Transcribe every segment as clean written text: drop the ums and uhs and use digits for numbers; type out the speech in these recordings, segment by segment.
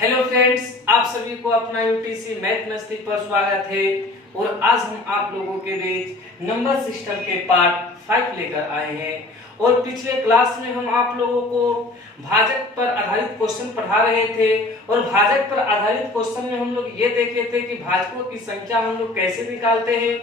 Hello friends, आप सभी को अपना यूटीसी मैथ मस्ती पर स्वागत है। और आज हम आप लोगों के बीच नंबर सिस्टम के पार्ट 5 लेकर आए हैं। और पिछले क्लास में हम आप लोगों को भाजक पर आधारित क्वेश्चन पढ़ा रहे थे। और भाजक पर आधारित क्वेश्चन में हम लोग ये देखे थे कि भाजकों की संख्या हम लोग कैसे निकालते हैं।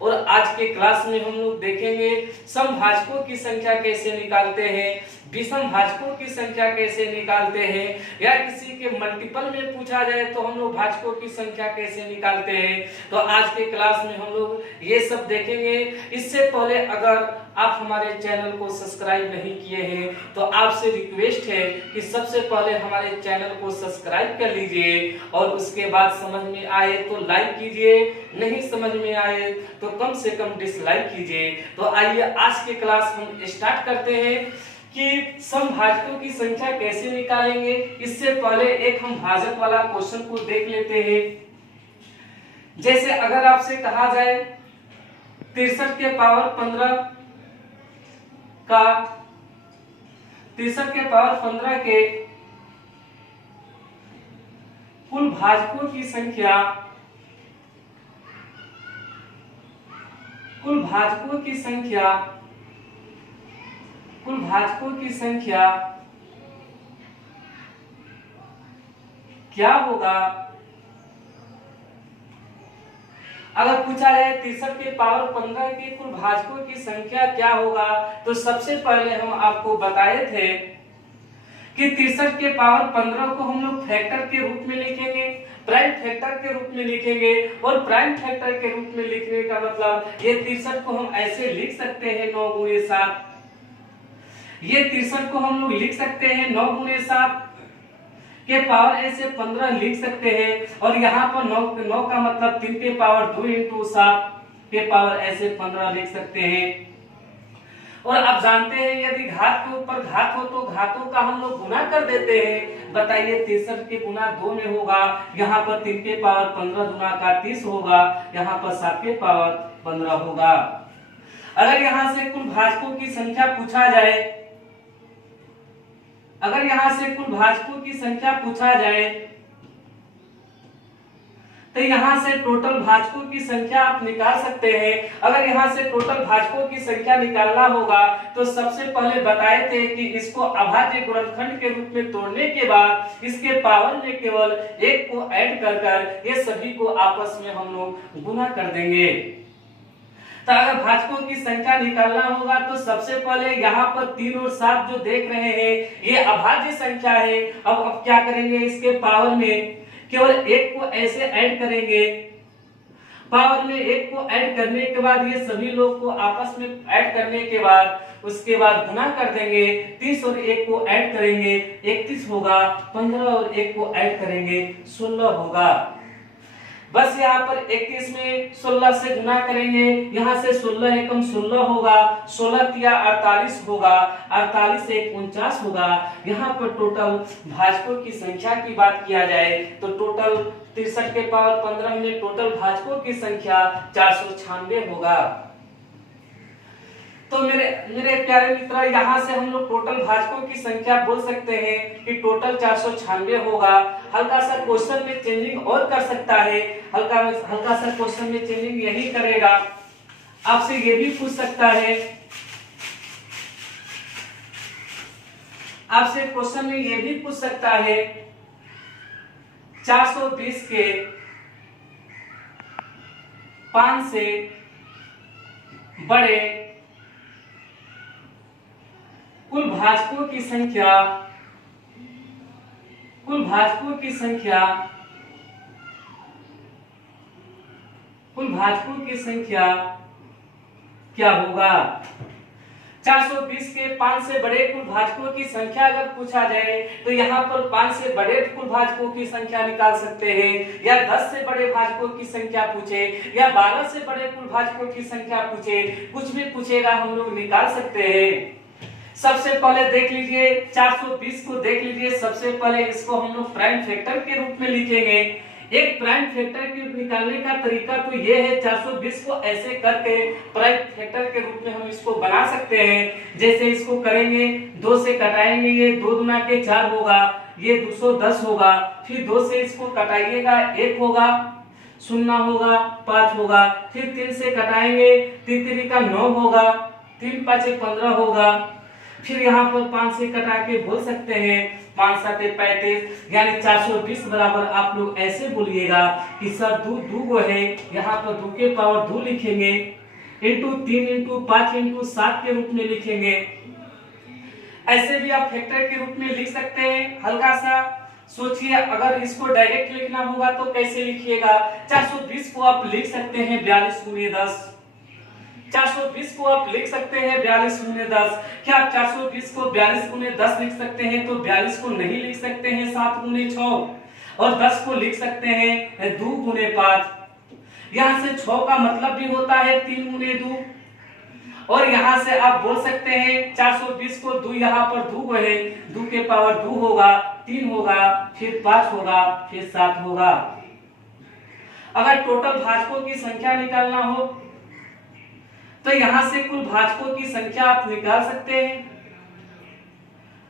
और आज के क्लास में हम लोग देखेंगे समभाजकों की संख्या कैसे निकालते हैं, विषम भाजकों की संख्या कैसे निकालते हैं, या किसी के मल्टीपल में पूछा जाए तो हम लोग भाजकों की संख्या कैसे निकालते हैं। तो आज के क्लास में हम लोग ये सब देखेंगे। इससे पहले अगर आप हमारे चैनल को सब्सक्राइब नहीं किए हैं तो आपसे रिक्वेस्ट है कि सबसे पहले हमारे चैनल को सब्सक्राइब कर लीजिए और उसके बाद समझ में आए तो लाइक कीजिए, नहीं समझ में आए तो कम से कम डिसलाइक कीजिए। तो आइए आज के क्लास हम स्टार्ट करते हैं कि समभाजकों की संख्या कैसे निकालेंगे। इससे पहले एक हम भाजक वाला क्वेश्चन को देख लेते हैं। जैसे अगर आपसे कहा जाए 63 के पावर 15 का 63 के पावर 15 के कुल भाजकों की संख्या, कुल भाजकों की संख्या क्या होगा। अगर पूछा जाए 63 के पावर 15 के कुल भाजकों की संख्या क्या होगा, तो सबसे पहले हम आपको बताए थे कि 63 के पावर 15 को हम लोग फैक्टर के रूप में लिखेंगे, प्राइम फैक्टर के रूप में लिखेंगे। और प्राइम फैक्टर के रूप में लिखने का मतलब ये 63 को हम ऐसे लिख सकते हैं 9 गुणे 7। ये 63 को हम लोग लिख सकते हैं 9 गुणे 7 के पावर ऐसे 15 लिख सकते हैं। और यहाँ पर 9 का मतलब 3 के पावर 2 इंटू 7 के पावर ऐसे 15 लिख सकते हैं। और आप जानते हैं यदि घात के ऊपर घात हो तो घातों का हम लोग गुना कर देते हैं। बताइए 63 के गुना 2 में होगा, यहाँ पर 3 के पावर 15 गुना का 30 होगा, यहाँ पर 7 के पावर 15 होगा। अगर यहाँ से कुल भाजकों की संख्या पूछा जाए, अगर यहां से कुल भाजकों की संख्या पूछा जाए तो यहां से टोटल भाजकों की संख्या आप निकाल सकते हैं। अगर यहां से टोटल भाजकों की संख्या निकालना होगा तो सबसे पहले बताए थे कि इसको अभाज्य गुणनखंड के रूप में तोड़ने के बाद इसके पावर में केवल 1 को ऐड कर ये सभी को आपस में हम लोग गुना कर देंगे। तो अगर भाजकों की संख्या निकालना होगा तो सबसे पहले यहाँ पर 3 और 7 जो देख रहे हैं ये अभाज्य संख्या है। अब क्या करेंगे, इसके पावर में केवल 1 को ऐसे ऐड करेंगे। पावर में 1 को ऐड करने के बाद ये सभी लोग को आपस में ऐड करने के बाद उसके बाद गुना कर देंगे। 30 और 1 को ऐड करेंगे 31 होगा, 15 और 1 को ऐड करेंगे 16 होगा। बस यहाँ पर 31 में 16 से गुना करेंगे, यहाँ से 16 एकम 16 होगा, 16 तिया 48 होगा, 48 एक 49 होगा। यहाँ पर टोटल भाजकों की संख्या की बात किया जाए तो टोटल 63 के पावर 15 में टोटल भाजकों की संख्या 496 होगा। तो मेरे प्यारे मित्र, यहाँ से हम लोग टोटल भाजकों की संख्या बोल सकते हैं कि टोटल 496 होगा। हल्का सा क्वेश्चन में चेंजिंग और कर सकता है, हल्का सा क्वेश्चन में चेंजिंग यही करेगा। आपसे ये भी पूछ सकता है, आपसे क्वेश्चन में ये भी पूछ सकता है 420 के 5 से बड़े कुल भाजकों की संख्या, कुल भाजकों की संख्या, कुल भाजकों की संख्या क्या होगा। 420 के 5 से बड़े कुल भाजकों की संख्या अगर पूछा जाए तो यहाँ पर 5 से बड़े कुल भाजकों की संख्या निकाल सकते हैं, या 10 से बड़े भाजकों की संख्या पूछे, या 12 से बड़े कुल भाजकों की संख्या पूछे, कुछ भी पूछेगा हम लोग निकाल सकते हैं। सबसे पहले देख लीजिए 420 को देख लीजिए। सबसे पहले इसको हम लोग प्राइम फैक्टर के रूप में लिखेंगे। एक प्राइम फैक्टर की निकालने का तरीका तो ये है 420 को ऐसे करके प्राइम फैक्टर के रूप में हम इसको बना सकते हैं। जैसे इसको करेंगे 2 से कटाएंगे, ये 2 दूना के 4 होगा, ये 210 होगा। फिर 2 से इसको कटाइएगा, 1 होगा, 0 होगा, 5 होगा। फिर 3 से कटाएंगे, 3 3 का 9 होगा, 3 5 15 होगा। फिर यहाँ पर 5 से कटा के बोल सकते हैं 5 7 35, यानी 420 बराबर आप लोग ऐसे बोलिएगा कि सर दू गो है, यहाँ पर 2 के पावर 2 लिखेंगे, इंटू 3 इंटू 5 इंटू 7 के रूप में लिखेंगे। ऐसे भी आप फैक्टर के रूप में लिख सकते हैं। हल्का सा सोचिए, अगर इसको डायरेक्ट लिखना होगा तो कैसे लिखिएगा। 420 को आप लिख सकते हैं 42 गुणे 10। 420 को आप लिख सकते हैं 42 गुणे 10। क्या आप 420 को 42 गुणे 10 लिख सकते हैं? तो 42 को नहीं लिख सकते हैं 7 गुणे 6, और 10 को लिख सकते हैं 2 गुणे 5। यहाँ से 6 का मतलब भी होता है 3 गुणे 2, और यहाँ से आप बोल सकते हैं 420 को 2, यहाँ पर 2 है, 2 के पावर 2 होगा, 3 होगा, फिर 5 होगा, फिर 7 होगा। अगर टोटल भाजकों की संख्या निकालना हो तो यहाँ से कुल भाजकों की संख्या आप निकाल सकते हैं।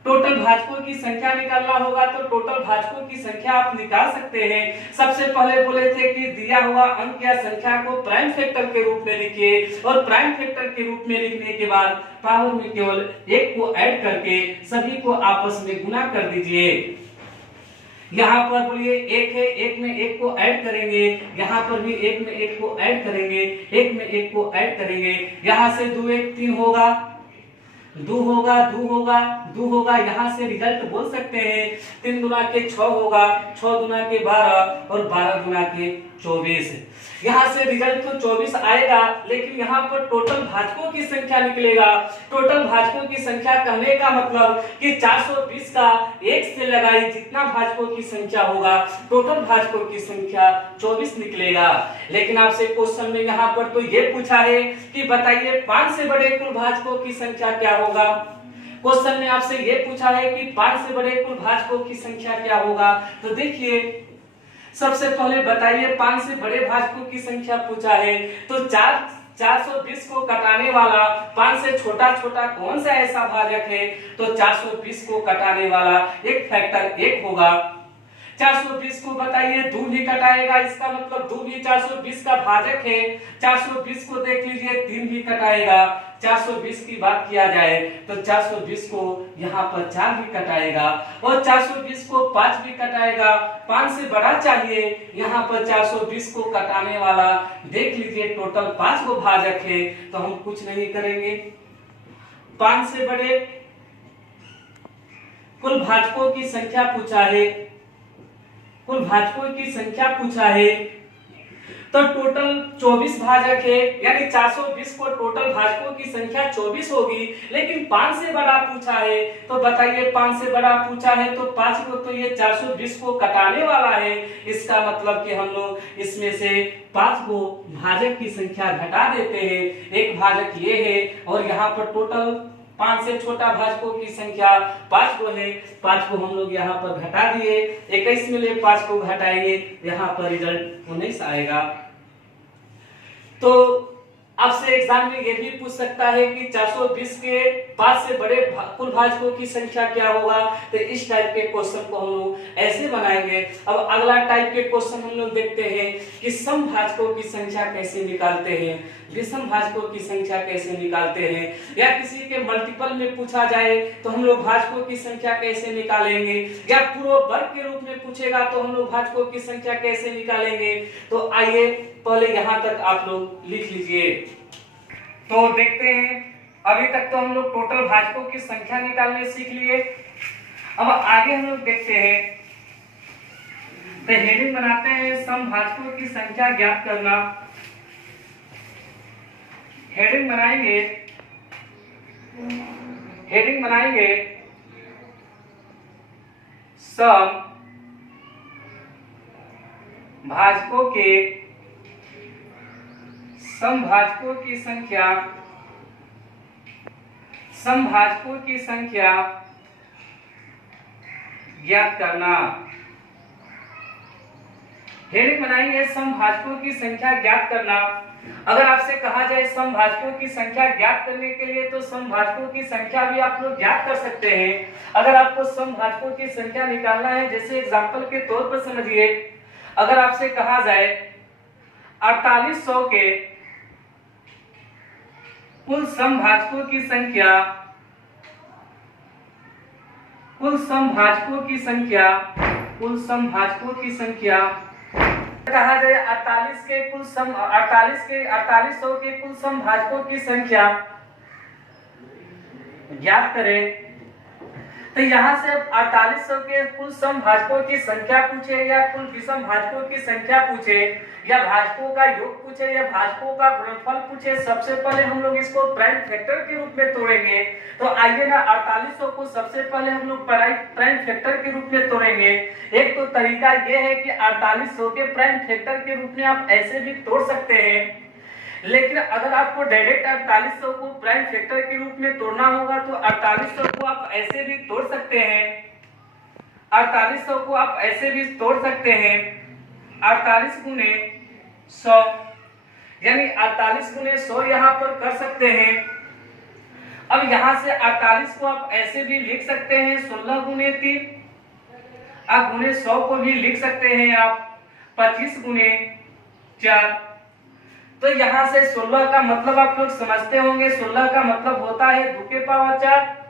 टोटल भाजकों की संख्या निकालना होगा तो टोटल भाजकों की संख्या आप निकाल सकते हैं। सबसे पहले बोले थे कि दिया हुआ अंक या संख्या को प्राइम फैक्टर के रूप में लिखिए, और प्राइम फैक्टर के रूप में लिखने के बाद पावर में केवल 1 को ऐड करके सभी को आपस में गुना कर दीजिए। यहाँ पर बोलिए 1 है, 1 में 1 को ऐड करेंगे, यहाँ पर भी 1 में 1 को ऐड करेंगे, 1 में 1 को ऐड करेंगे, यहाँ से 2 1 3 होगा, 2 होगा, 2 होगा, 2 होगा। यहाँ से रिजल्ट बोल सकते हैं 3 गुना के 6 होगा, 6 गुना के 12, और 12 गुना के 24। यहाँ से रिजल्ट तो 24 आएगा, लेकिन यहाँ पर टोटल भाजकों की संख्या निकलेगा। टोटल भाजकों की संख्या कहने का मतलब कि 420 का 1 से लगाई जितना भाजकों की संख्या होगा, टोटल भाजकों की संख्या 24 निकलेगा। लेकिन आपसे क्वेश्चन में यहाँ पर तो ये पूछा है कि बताइए 5 से बड़े कुल भाजकों की संख्या क्या होगा। क्वेश्चन में आपसे ये पूछा है कि 5 से बड़े कुल भाजकों की संख्या क्या होगा। तो देखिए, सबसे पहले बताइए 5 से बड़े भाजकों की संख्या पूछा है, तो 420 को कटाने वाला 5 से छोटा छोटा कौन सा ऐसा भाजक है? तो 420 को कटाने वाला एक फैक्टर 1 होगा। 420 को बताइए 2 भी कटाएगा, इसका मतलब 2 भी 420 का भाजक है। 420 को देख लीजिए 3 भी कटाएगा। 420 की बात किया जाए तो 420 को यहाँ पर 4 भी कटाएगा, और 420 को 5 भी कटाएगा। 5 से बड़ा चाहिए, यहाँ पर 420 को कटाने वाला देख लीजिए टोटल 5 को भाजक है, तो हम कुछ नहीं करेंगे। 5 से बड़े कुल भाजकों की संख्या पूछा है, कुल भाजकों की संख्या पूछा है, तो टोटल 24 भाजक है, यानी 420 को टोटल भाजकों की संख्या 24 होगी। लेकिन 5 से बड़ा पूछा है, तो बताइए 5 से बड़ा पूछा है तो 5 को तो ये 420 को कटाने वाला है। इसका मतलब कि हम लोग इसमें से 5 को भाजक की संख्या घटा देते हैं। एक भाजक ये है, और यहाँ पर टोटल 5 से छोटा भाजकों की संख्या 5 को है। 5 को हम लोग यहाँ पर घटा दिए, 21 में ले 5 को घटाएंगे, यहाँ पर रिजल्ट 19 आएगा। तो आपसे एग्जाम में ये भी पूछ सकता है कि 420 के 5 से बड़े कुल भाजकों की संख्या क्या होगा। तो इस टाइप के क्वेश्चन को हम लोग ऐसे बनाएंगे। अब अगला टाइप के क्वेश्चन हम लोग देखते हैं कि सम भाजकों की संख्या कैसे निकालते हैं, विषम भाजकों की संख्या कैसे निकालते हैं, या किसी के मल्टीपल में पूछा जाए तो हम लोग भाजकों की संख्या कैसे निकालेंगे, या पूर्ण वर्ग के रूप में पूछेगा तो हम लोग भाजकों की संख्या कैसे निकालेंगे। तो आइए पहले यहाँ तक आप लोग लिख लीजिए। तो देखते हैं, अभी तक तो हम लोग टोटल भाजकों की संख्या निकालने सीख लिए। अब आगे हम लोग देखते हैं, तो हेडिंग बनाते हैं सम भाजकों की संख्या ज्ञात करना। हेडिंग बनाएंगे, हेडिंग बनाएंगे सम भाजकों के, सम भाजकों की संख्या, सम भाजकों की संख्या ज्ञात करना। हेडिंग बनाएंगे सम भाजकों की संख्या ज्ञात करना। अगर आपसे कहा जाए समभाजकों की संख्या ज्ञात करने के लिए, तो समभाजकों की संख्या भी आप लोग ज्ञात कर सकते हैं। अगर आपको समभाजकों की संख्या निकालना है, जैसे एग्जांपल के तौर पर समझिए, अगर आपसे कहा जाए 4800 के कुल समभाजकों की संख्या, कुल समभाजकों की संख्या कहा जाए 4800 के कुल समभाजकों की संख्या ज्ञात करें, तो यहाँ से अब 4800 के कुल समभाजकों की संख्या पूछे या कुल विषम भाजकों की संख्या पूछे या भाजकों का योग पूछे या भाजकों का गुणनफल पूछे, सबसे पहले हम लोग इसको प्राइम फैक्टर के रूप में तोड़ेंगे। तो आइए ना 4800 को सबसे पहले हम लोग प्राइम फैक्टर के रूप में तोड़ेंगे। एक तो तरीका यह है कि 4800 के प्राइम फैक्टर के रूप में आप ऐसे भी तोड़ सकते हैं, लेकिन अगर आपको डायरेक्ट 4800 को प्राइम फैक्टर के रूप में तोड़ना होगा तो 4800 को आप ऐसे भी तोड़ सकते हैं। 4800 को आप ऐसे भी तोड़ सकते हैं 48 गुने 100, यानी 48 गुने 100 यहाँ पर कर सकते हैं। अब यहाँ से 48 को आप ऐसे भी लिख सकते हैं 16 गुने 3, अब गुने 100 को भी लिख सकते हैं आप 25 गुने 4। तो यहाँ से 16 का मतलब आप लोग समझते होंगे, 16 का मतलब होता है 2 के पावर 4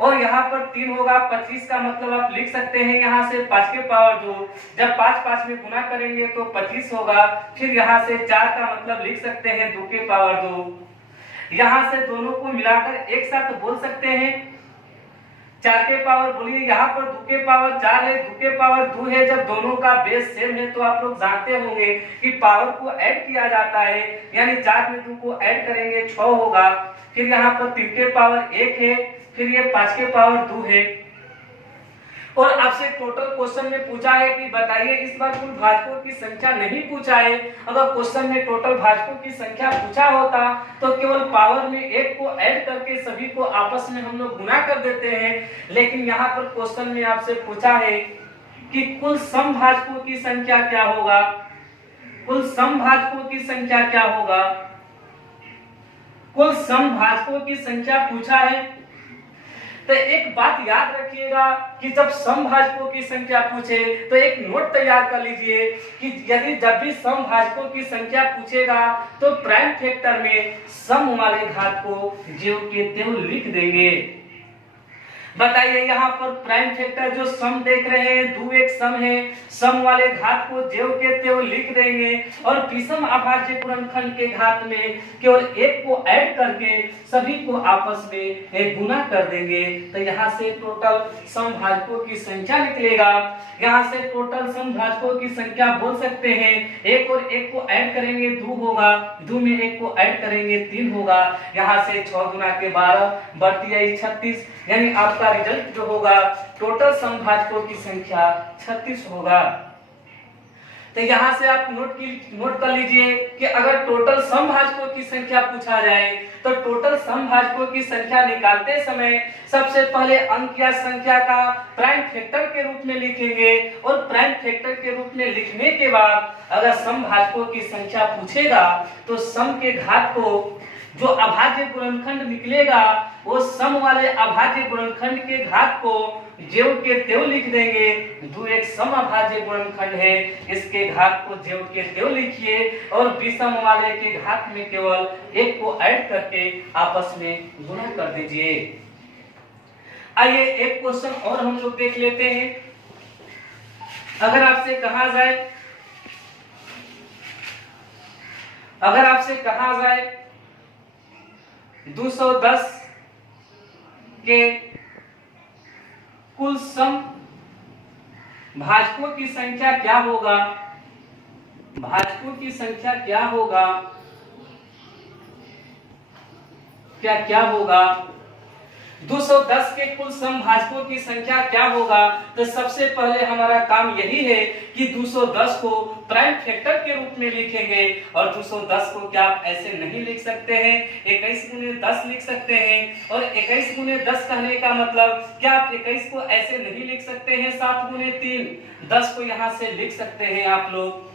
और यहाँ पर 3 होगा। 25 का मतलब आप लिख सकते हैं यहाँ से 5 के पावर 2, जब 5 5 में गुना करेंगे तो 25 होगा। फिर यहाँ से 4 का मतलब लिख सकते हैं 2 के पावर 2। यहाँ से दोनों को मिलाकर एक साथ बोल सकते हैं 4 के पावर, बोलिए यहाँ पर 2 के पावर 4 है, 2 के पावर 2 है। जब दोनों का बेस सेम है तो आप लोग जानते होंगे कि पावर को ऐड किया जाता है, यानी 4 में 2 को ऐड करेंगे 6 होगा। फिर यहाँ पर 3 के पावर 1 है, फिर ये 5 के पावर 2 है। और आपसे टोटल क्वेश्चन में पूछा है कि बताइए, इस बार कुल भाजकों की संख्या नहीं पूछा है। अगर क्वेश्चन में टोटल भाजकों की संख्या पूछा होता तो केवल पावर में 1 को ऐड करके सभी को आपस में हम लोग गुना कर देते हैं, लेकिन यहाँ पर क्वेश्चन में आपसे पूछा है कि कुल समभाजकों की संख्या क्या होगा। कुल समभाजकों की संख्या क्या होगा, कुल समभाजकों की संख्या पूछा है। तो एक बात याद रखिएगा कि जब समभाजकों की संख्या पूछे तो एक नोट तैयार कर लीजिए कि यदि जब भी समभाजकों की संख्या पूछेगा तो प्राइम फैक्टर में सम वाले घात को ज्यों के त्यों लिख देंगे। बताइए यहाँ पर प्राइम फैक्टर जो सम देख रहे हैं, 2 एक सम है, सम वाले घात को ज्यों के त्यों लिख देंगे और विषम अभाज्य गुणनखंड के घात में केवल 1 को ऐड करके सभी को आपस में गुना कर देंगे। तो यहाँ से टोटल समभाजकों की संख्या निकलेगा। यहाँ से टोटल समभाजकों की संख्या बोल सकते हैं, 1 और 1 को ऐड करेंगे 2 होगा, 2 में 1 को ऐड करेंगे 3 होगा। यहाँ से 6 गुना के 12 बढ़ती आई 36, यानी आपका रिजल्ट जो होगा टोटल समभाजकों की संख्या 36 होगा। तो यहाँ से आप नोट कर लीजिए कि अगर टोटल समभाजकों की संख्या पूछा जाए तो टोटल समभाजकों की संख्या निकालते समय सबसे पहले अंक या संख्या का प्राइम फैक्टर के रूप में लिखेंगे और प्राइम फैक्टर के रूप में लिखने के बाद अगर समभाजकों की संख्या पूछेगा तो सम के घात को जो अभाज्य गुणनखंड निकलेगा वो सम वाले अभाज्य गुणनखंड के घात को ज्यों के त्यों लिख देंगे। 2 एक सम अभाज्य गुणनखंड है, इसके घात को ज्यों के त्यों लिखिए और विषम वाले के घात में केवल 1 को ऐड करके आपस में गुणा कर दीजिए। आइए एक क्वेश्चन और हम लोग देख लेते हैं। अगर आपसे कहा जाए 210 के कुल सम भाजकों की संख्या क्या होगा, भाजकों की संख्या क्या होगा, क्या होगा 210 के कुल समभाजकों की संख्या क्या होगा। तो सबसे पहले हमारा काम यही है कि 210 को प्राइम फैक्टर के रूप में लिखेंगे और 210 को क्या आप ऐसे नहीं लिख सकते हैं, 21 गुने 10 लिख सकते हैं। और 21 गुने 10 कहने का मतलब क्या आप 21 को ऐसे नहीं लिख सकते हैं 7 गुने 3, 10 को यहाँ से लिख सकते हैं आप लोग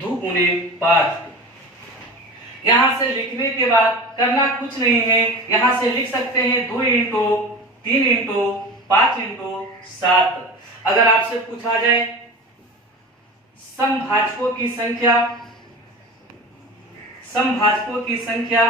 2 गुने 5। यहाँ से लिखने के बाद करना कुछ नहीं है, यहाँ से लिख सकते हैं 2 इंटू 3 इंटू 5 इंटू 7। अगर आपसे पूछा जाए समभाजकों की संख्या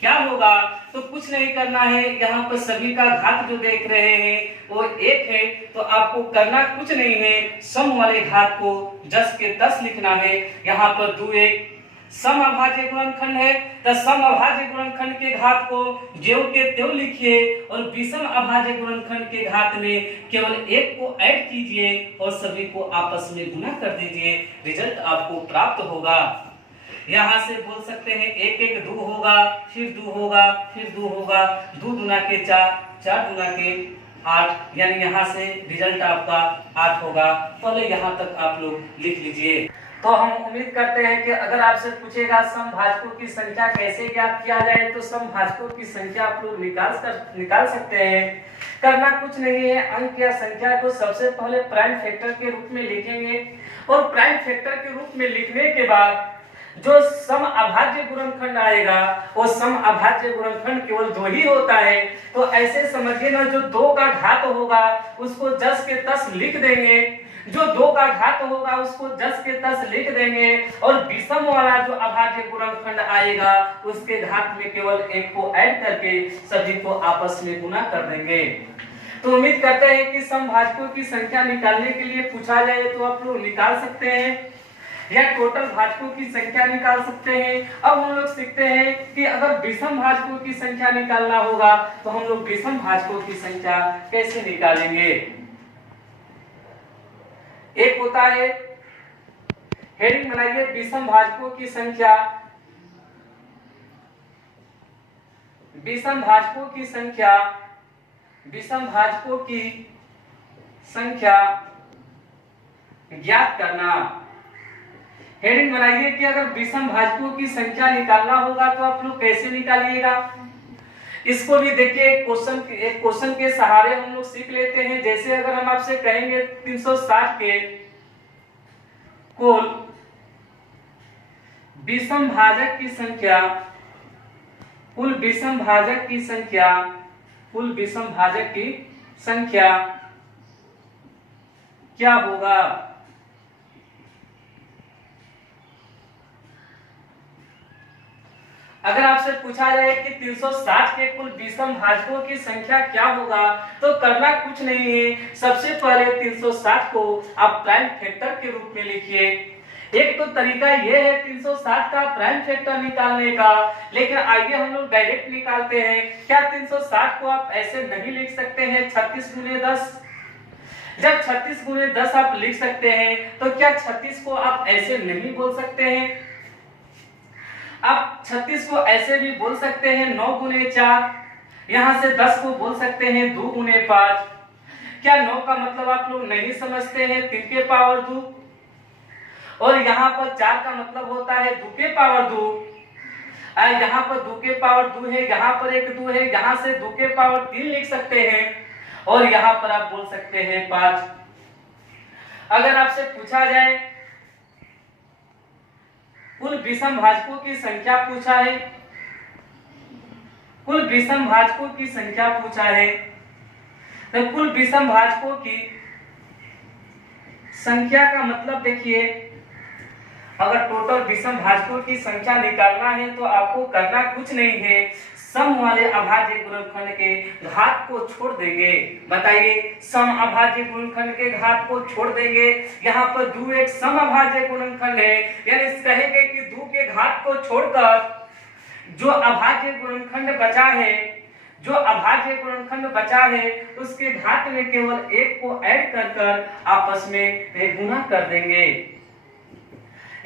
क्या होगा, तो कुछ नहीं करना है, यहाँ पर सभी का घात जो देख रहे हैं वो 1 है, तो आपको करना कुछ नहीं है, सम वाले घात को 10 के 10 लिखना है। यहाँ पर 2 1 सम अभाज्य गुणनखंड है, तो सम अभाज्य गुणनखंड के घात को ज्यों के त्यों लिखिए और विषम अभाज्य गुणनखंड के घात में केवल 1 को ऐड कीजिए और सभी को आपस में गुना कर दीजिए, रिजल्ट आपको प्राप्त होगा। यहाँ से बोल सकते हैं 1 1 2 होगा, फिर 2 होगा, फिर 2 होगा, 2 दूना के 4, 4 दूना के 8, यानी यहाँ से रिजल्ट आपका 8 होगा। पहले यहाँ तक आप लोग लिख लीजिए। तो हम उम्मीद करते हैं कि अगर आपसे पूछेगा समभाजकों की संख्या कैसे ज्ञात किया जाए, तो समभाजकों की संख्या आप लोग निकाल सकते हैं। करना कुछ नहीं है, अंक या संख्या को सबसे पहले प्राइम फैक्टर के रूप में लिखेंगे और प्राइम फैक्टर के रूप में लिखने के बाद जो सम अभाज्य गुणनखंड आएगा वो सम अभाज्य गुणनखंड केवल 2 ही होता है, तो ऐसे समझिए ना, जो 2 का घात होगा उसको 10 के 10 लिख देंगे, जो 2 का घात होगा उसको 10 के 10 लिख देंगे और विषम वाला जो अभाज्य गुणनखंड आएगा उसके घात में केवल 1 को ऐड करके सभी को आपस में गुना कर देंगे। तो उम्मीद करते हैं कि समभाजकों की संख्या निकालने के लिए पूछा जाए तो आप लोग निकाल सकते हैं या टोटल भाजकों की संख्या निकाल सकते हैं। अब हम लोग सीखते हैं कि अगर विषम भाजकों की संख्या निकालना होगा तो हम लोग विषम भाजकों की संख्या कैसे निकालेंगे। एक होता है, हेडिंग बनाइए विषम भाजकों की संख्या। विषम भाजकों की संख्या ज्ञात करना। हेडिंग बनाइए कि अगर विषम भाजकों की संख्या निकालना होगा तो आप लोग कैसे निकालिएगा। इसको भी देखिए एक क्वेश्चन के सहारे हम लोग सीख लेते हैं। जैसे अगर हम आपसे कहेंगे 360 के कुल विषम भाजक की संख्या, कुल विषम भाजक की संख्या क्या होगा। अगर आपसे पूछा जाए कि 360 के कुल विषम भाजकों की संख्या क्या होगा, तो करना कुछ नहीं है, सबसे पहले 360 को आप प्राइम फैक्टर के रूप में लिखिए। एक तो तरीका यह है 360 का प्राइम फैक्टर निकालने का, लेकिन आइए हम लोग डायरेक्ट निकालते हैं। क्या 360 को आप ऐसे नहीं लिख सकते हैं 36 गुने 10? जब 36 गुने 10 आप लिख सकते हैं तो क्या 36 को आप ऐसे नहीं बोल सकते हैं? आप 36 को ऐसे भी बोल सकते हैं 9 गुने 4, यहां से 10 को बोल सकते हैं 2 गुने 5। क्या 9 का मतलब आप लोग नहीं समझते हैं 3 के पावर 2, और यहाँ पर 4 का मतलब होता है 2 के पावर 2। यहाँ पर 2 के पावर 2 है, यहाँ पर एक 2 है, यहाँ से 2 के पावर 3 लिख सकते हैं और यहाँ पर आप बोल सकते हैं 5। अगर आपसे पूछा जाए कुल विषम भाजकों की संख्या पूछा है, कुल विषम भाजकों की संख्या पूछा है, तो कुल विषम भाजकों की संख्या का मतलब देखिए, अगर टोटल विषम भाजकों की संख्या निकालना है तो आपको करना कुछ नहीं है, सम वाले अभाज्य गुणनखंड के घात को छोड़ देंगे। बताइए, सम अभाज्य गुणनखंड के घात को छोड़ देंगे। यहाँ पर 2 एक सम अभाज्य गुणनखंड है, यानी कहेंगे कि 2 के घात को छोड़कर जो अभाज्य गुणनखंड बचा है उसके घात में केवल 1 को ऐड कर आपस में गुना कर देंगे।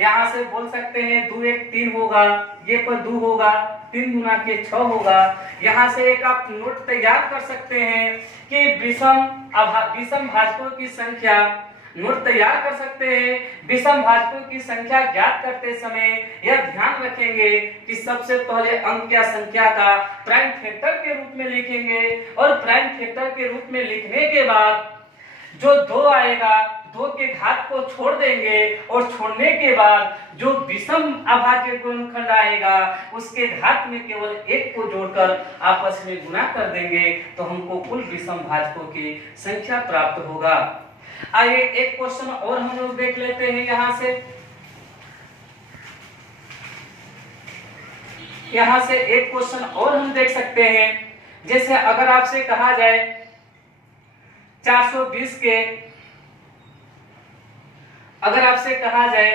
यहाँ से बोल सकते हैं 2 एक 3 होगा, ये पर 2 होगा, 3 गुना के 6 होगा। यहाँ से एक आप नोट तैयार कर सकते हैं कि विषम भाजकों की संख्या, नोट तैयार कर सकते हैं। विषम भाजकों की संख्या ज्ञात करते समय यह ध्यान रखेंगे कि सबसे पहले अंक या संख्या का प्राइम फैक्टर के रूप में लिखेंगे और प्राइम फैक्टर के रूप में लिखने के बाद जो 2 आएगा, 2 के घात को छोड़ देंगे और छोड़ने के बाद जो विषम अभाज्य गुणनखंड आएगा उसके घात में केवल 1 को जोड़कर आपस में गुणा कर देंगे तो हमको कुल विषम भाजकों की संख्या प्राप्त होगा। आइए एक क्वेश्चन और हम लोग देख लेते हैं। यहां से एक क्वेश्चन और हम देख सकते हैं। जैसे अगर आपसे कहा जाए 420 के, अगर आपसे कहा जाए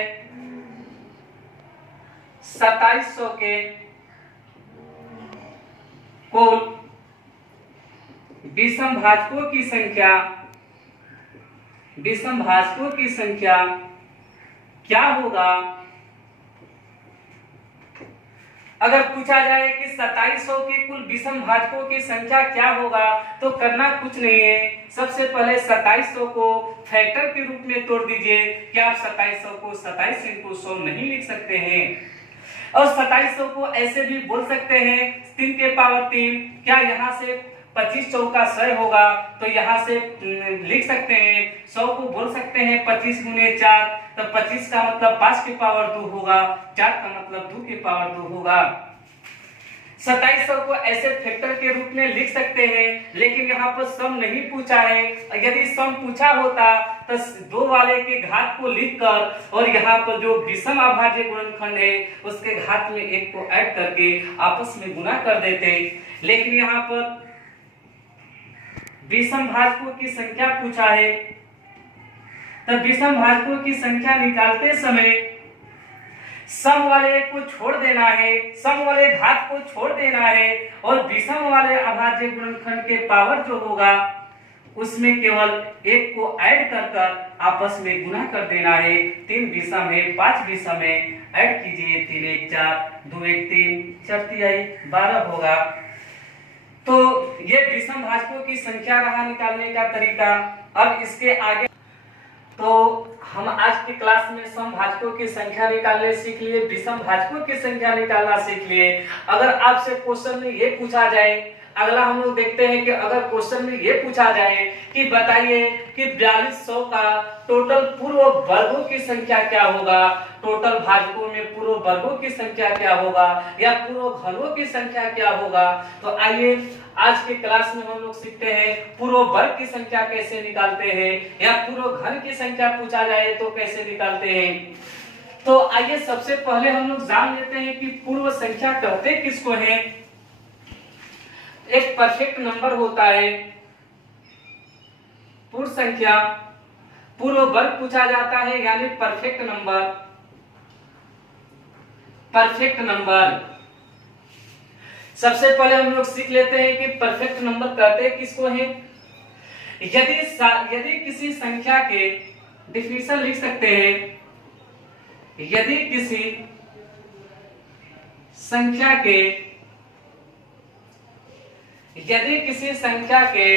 2700 के कुल विषम भाजकों की संख्या क्या होगा। अगर पूछा जाए कि 2700 के कुल विषम भाजकों की संख्या क्या होगा तो करना कुछ नहीं है। सबसे पहले 2700 को फैक्टर के रूप में तोड़ दीजिए। क्या आप 2700 को 27 × 100 नहीं लिख सकते हैं? और 2700 को ऐसे भी बोल सकते हैं 3 के पावर 3। क्या यहाँ से 25 चौका 100 होगा तो यहाँ से लिख सकते हैं 100 को बोल सकते हैं 25 × 4, तो 25 का मतलब 5 के पावर 2 होगा, 4 का मतलब 2 के पावर 2 होगा। 2700 को ऐसे फैक्टर के रूप में लिख सकते हैं, लेकिन यहाँ पर सम नहीं पूछा है। यदि सम पूछा होता तो 2 वाले के घात को लिखकर और यहाँ पर जो विषम अभाज्य गुणनखंड है उसके घात में 1 को ऐड करके आपस में गुणा कर देते। लेकिन यहाँ पर विषम भाजकों की संख्या पूछा है, तब विषम भाजकों की संख्या निकालते समय सम वाले को छोड़ देना है, सम वाले घात को छोड़ देना है और विषम वाले अभाज्य गुणनखंड के पावर जो होगा उसमें केवल 1 को ऐड कर आपस में गुणा कर देना है। 3 विषम है, 5 विषम है, ऐड कीजिए 3 1 4, 2 1 3, 4 3 12 होगा। तो ये विषम भाजकों की संख्या रहा निकालने का तरीका। अब इसके आगे तो हम आज की क्लास में सम भाजकों की संख्या निकालने सीख लिए, विषम भाजकों की संख्या निकालना सीख लिए। अगर आपसे क्वेश्चन में ये पूछा जाए, अगला हम लोग देखते हैं कि अगर क्वेश्चन में ये पूछा जाए कि बताइए कि 4200 का टोटल पूर्व वर्गों की संख्या क्या होगा, टोटल भाजकों में पूर्व वर्गों की संख्या क्या होगा या पूर्व घनों की संख्या क्या होगा। तो आइए आज के क्लास में हम लोग सीखते हैं पूर्व वर्ग की संख्या कैसे निकालते हैं या पूर्व घन की संख्या पूछा जाए तो कैसे निकालते हैं। तो आइए सबसे पहले हम लोग जान लेते हैं कि पूर्व संख्या कहते किसको है। एक परफेक्ट नंबर होता है पूर्ण संख्या, पूर्व वर्ग पूछा जाता है यानी परफेक्ट नंबर। परफेक्ट नंबर सबसे पहले हम लोग सीख लेते हैं कि परफेक्ट नंबर कहते किसको है। यदि किसी संख्या के डिफिनेशन लिख सकते हैं, यदि किसी संख्या के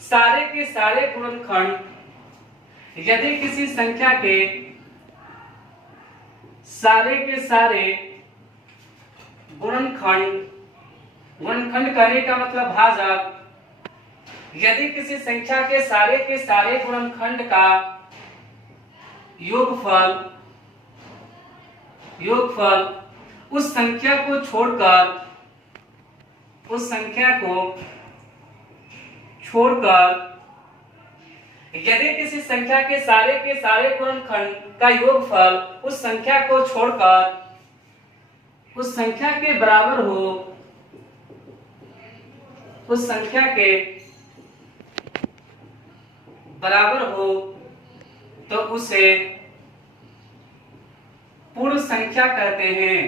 सारे के सारे गुणनखंड, यदि किसी संख्या के सारे के सारे गुणनखंड करने का मतलब भाजक, यदि किसी संख्या के सारे गुणनखंड का योगफल उस संख्या को छोड़कर यदि किसी संख्या के सारे गुणनखंड का योगफल उस संख्या को छोड़कर उस संख्या के बराबर हो, उस संख्या के बराबर हो तो उसे पूर्ण संख्या कहते हैं,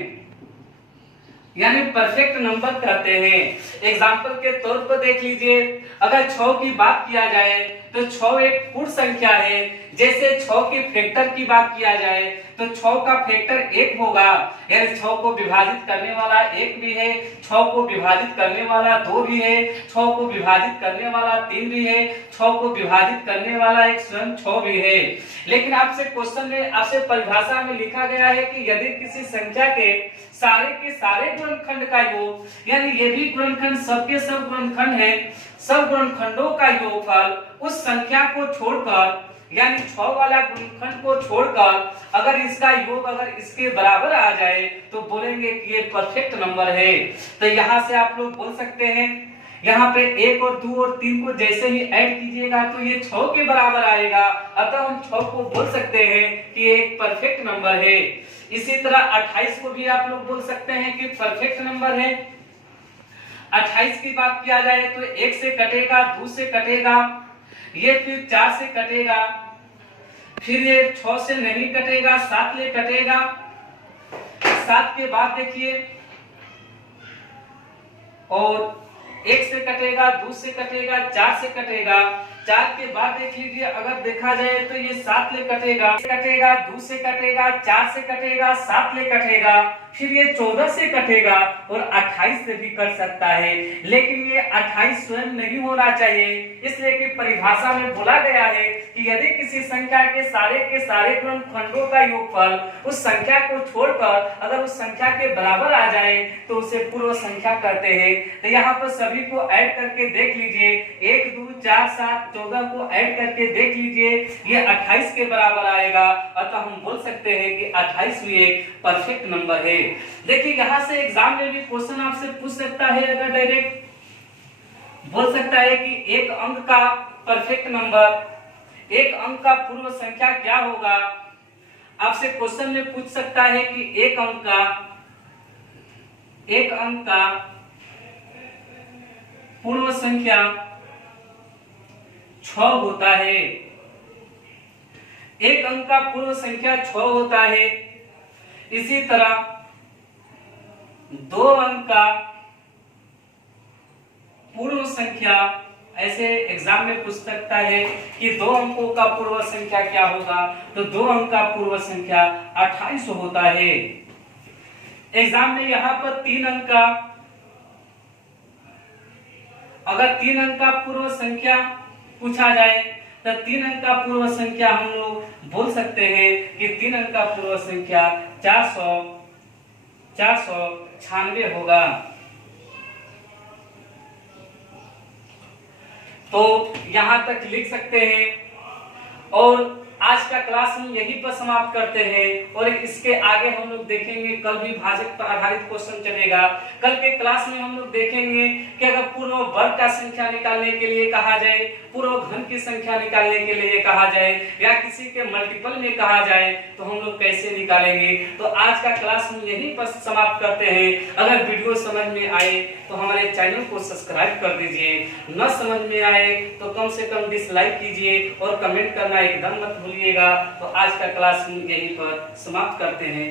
यानी परफेक्ट नंबर कहते हैं। एग्जाम्पल के तौर पर देख लीजिए, अगर 6 की बात किया जाए तो 6 एक पूर्ण संख्या है। जैसे 6 के फैक्टर की बात किया जाए तो 6 का फैक्टर 1 होगा, यानी 6 को विभाजित करने वाला 1 भी है, 6 को विभाजित करने वाला 2 भी है, 6 को विभाजित करने वाला 3 भी है, 6 को विभाजित करने वाला एक स्वयं 6 भी है। लेकिन आपसे क्वेश्चन में आपसे परिभाषा में लिखा गया है कि यदि किसी संख्या के सारे गुणनखंड का योग, यानी ये भी गुणनखंड सबके सब गुणनखंड है, सब गुणनखंडों का योगफल उस संख्या को छोड़कर यानी 6 वाला गुणनखंड को छोड़कर अगर इसका योग अगर इसके बराबर आ जाए तो बोलेंगे कि ये परफेक्ट नंबर है। तो यहाँ से आप लोग बोल सकते हैं, यहाँ पे 1 और 2 और 3 को जैसे ही ऐड कीजिएगा तो ये 6 के बराबर आएगा, अतः हम 6 को बोल सकते हैं कि ये एक परफेक्ट नंबर है। इसी तरह 28 को भी आप लोग बोल सकते हैं कि परफेक्ट नंबर है। 28 की बात किया जाए तो 1 से कटेगा, 2 से कटेगा, ये फिर 4 से कटेगा, फिर ये 6 से नहीं कटेगा, 7 ले कटेगा, 7 के बाद देखिए और 1 से कटेगा, 2 से कटेगा, 4 से कटेगा, 4 के बाद देख लीजिए अगर देखा जाए तो ये 7 ले कटेगा, 2 से कटेगा, 4 से कटेगा, 7 ले कटेगा, फिर ये 14 से कटेगा और 28 से भी कट सकता है। लेकिन ये 28 स्वयं नहीं होना चाहिए, इसलिए कि परिभाषा में बोला गया है कि यदि किसी संख्या के सारे गुणनखंडों का योगफल उस संख्या को छोड़कर अगर उस संख्या के बराबर आ जाए तो उसे पूर्व संख्या कहते हैं। तो यहाँ पर सभी को ऐड करके देख लीजिए, 1 2 4 7 14 को ऐड करके देख लीजिए, ये 28 के बराबर आएगा, अतः हम बोल सकते हैं कि 28 भी एक परफेक्ट नंबर है। देखिए यहाँ से एग्जाम में भी क्वेश्चन आपसे पूछ सकता है, अगर डायरेक्ट बोल सकता है कि एक अंक का परफेक्ट नंबर, एक अंक का पूर्व संख्या क्या होगा। आपसे क्वेश्चन में पूछ सकता है कि एक अंक का पूर्व संख्या 6 होता है। एक अंक का पूर्व संख्या 6 होता है। इसी तरह 2 अंक का पूर्व संख्या, ऐसे एग्जाम में पूछ सकता है कि 2 अंकों का पूर्व संख्या क्या होगा, तो 2 अंक का पूर्व संख्या 28 होता है। एग्जाम में यहाँ पर 3 अंक का, अगर 3 अंक का पूर्व संख्या पूछा जाए तो 3 अंक का पूर्व संख्या हम लोग बोल सकते हैं कि 3 अंक का पूर्व संख्या 496 होगा। तो यहां तक लिख सकते हैं और आज का क्लास हम यहीं पर समाप्त करते हैं और इसके आगे हम लोग देखेंगे, कल भी भाजक पर आधारित क्वेश्चन चलेगा। कल के क्लास में हम लोग देखेंगे कि अगर पूर्ण वर्ग का संख्या निकालने के लिए कहा जाए, पूर्ण घन की संख्या निकालने के लिए कहा जाए या किसी के मल्टीपल में कहा जाए तो हम लोग कैसे निकालेंगे। तो आज का क्लास हम यहीं पर समाप्त करते हैं। अगर वीडियो समझ में आए तो हमारे चैनल को सब्सक्राइब कर दीजिए, न समझ में आए तो कम से कम डिसलाइक कीजिए और कमेंट करना एकदम मत भूलिएगा। तो आज का क्लास हम यहीं पर समाप्त करते हैं।